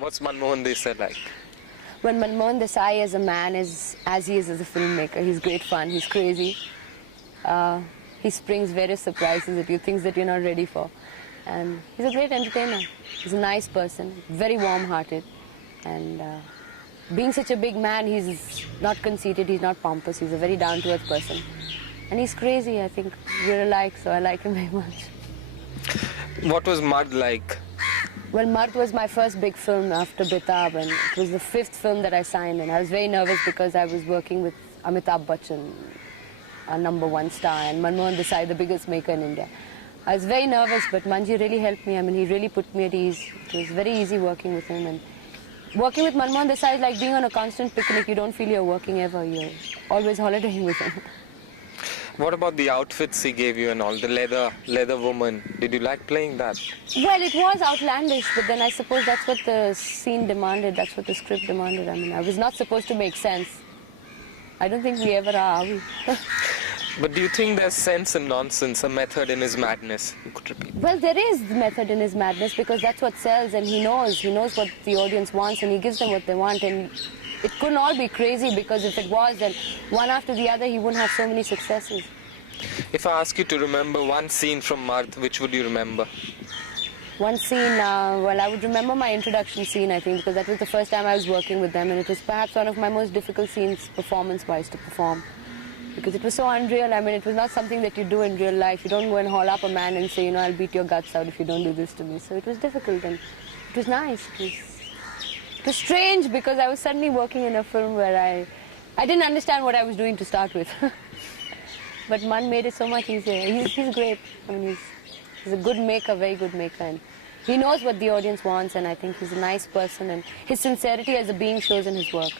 What's Manmohan Desai like? When Manmohan Desai as a man is as he is as a filmmaker, he's great fun, he's crazy. He springs various surprises at you, things that you're not ready for. And he's a great entertainer. He's a nice person, very warm-hearted. And being such a big man, he's not conceited, he's not pompous, he's a very down-to-earth person. And he's crazy, I think. We're alike, so I like him very much. What was Mard like? Well, Mard was my first big film after Betaab, and it was the 5th film that I signed, and I was very nervous because I was working with Amitabh Bachchan, our #1 star, and Manmohan Desai, the biggest maker in India. I was very nervous, but Manji really helped me. I mean, he really put me at ease. It was very easy working with him, and working with Manmohan Desai is like being on a constant picnic. You don't feel you're working ever. You're always holidaying with him. What about the outfits he gave you and all? The leather woman. Did you like playing that? Well, it was outlandish, but then I suppose that's what the scene demanded. That's what the script demanded. I mean, I was not supposed to make sense. I don't think we ever are we? But do you think there's sense and nonsense, a method in his madness? You could repeat. Well, there is method in his madness because that's what sells, and he knows what the audience wants, and he gives them what they want. And it couldn't all be crazy, because if it was, then one after the other, he wouldn't have so many successes. If I ask you to remember one scene from Mard, which would you remember? One scene, well, I would remember my introduction scene, I think, because that was the first time I was working with them, and it was perhaps one of my most difficult scenes, performance-wise, to perform. Because it was so unreal. I mean, it was not something that you do in real life. You don't go and haul up a man and say, I'll beat your guts out if you don't do this to me. So it was difficult, and it was nice. It was strange, because I was suddenly working in a film where I didn't understand what I was doing to start with. But Man made it so much easier. He's great. I mean, he's a good maker, very good maker. And he knows what the audience wants, and I think he's a nice person, and his sincerity as a being shows in his work.